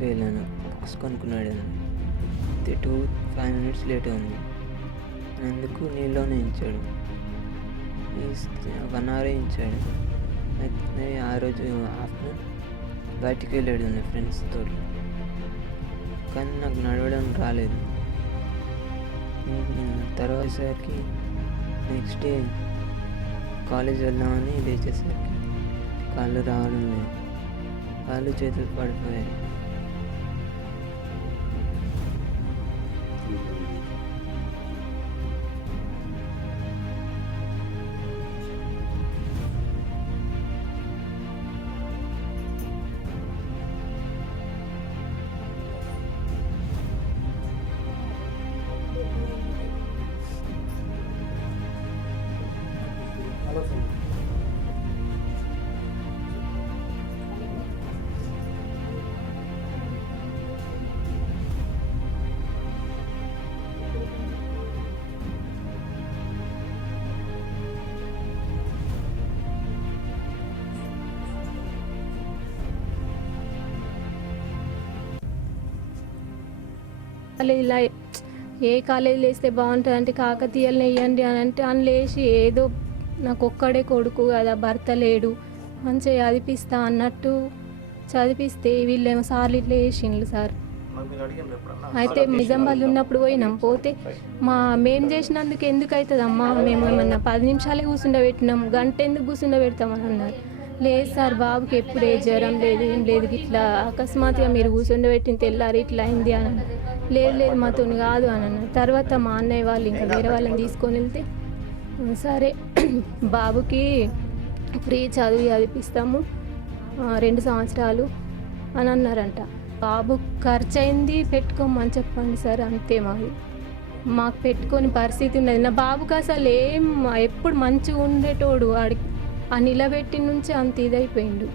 కాలేజ్కి వెళ్ళాను, బుక్స్ కొనుక్కున్నాడు. 5 minutes లేట్ ఉంది, అందుకు నీళ్ళలోనే ఇచ్చాడు. 1 hour ఇచ్చాడు. అయితే ఆ రోజు ఆఫ్టర్నూన్ బయటికి వెళ్ళాడు నా ఫ్రెండ్స్ తోటి, కానీ నాకు నడవడం రాలేదు. తర్వాతసరికి నెక్స్ట్ డే కాలేజ్ వెళ్దామని లేచేసరికి కాళ్ళు రావడం లేదు, కాళ్ళు చేతులు పడిపోయాయి. ఇలా ఏ కాలేజీలో వేస్తే బాగుంటుంది అంటే కాకతీయలు వేయండి అని అంటే అని లేచి ఏదో నాకు ఒక్కడే కొడుకు కదా, భర్త లేడు, మంచిగా చదివిస్తా అన్నట్టు చదివిస్తే వీళ్ళేమో సార్లు ఇట్లా వేసిండ్రు సార్. అయితే నిజామాబాద్లో ఉన్నప్పుడు పోయినాం, పోతే మేము చేసినందుకు ఎందుకు అవుతుంది అమ్మా, మేము ఏమన్నా 10 నిమిషాలే కూర్చుండబెట్టినాం, గంట ఎందుకు కూర్చుండబెడతామని అన్నారు. లేదు సార్, బాబుకి ఎప్పుడే జ్వరం లేదు, ఏం లేదు, ఇట్లా అకస్మాత్తుగా మీరు కూర్చుండబెట్టిన తెల్లారి ఇట్లా అయింది అని అన్నారు. లేదు మాతో కాదు అని అన్నారు. తర్వాత మా అన్నయ్య వాళ్ళు ఇంకా వేరే వాళ్ళని తీసుకొని వెళ్తే సరే బాబుకి ఫ్రీ చదువు చదివిస్తాము 2 సంవత్సరాలు అని అన్నారంట. బాబు ఖర్చు అయింది పెట్టుకోమని చెప్పండి సార్, అంతే మాకు పెట్టుకొని పరిస్థితి ఉన్నది. నా బాబుకి అసలు ఎప్పుడు మంచిగా ఉండేటోడు, ఆ నిలబెట్టి నుంచి అంత ఇదైపోయిండు.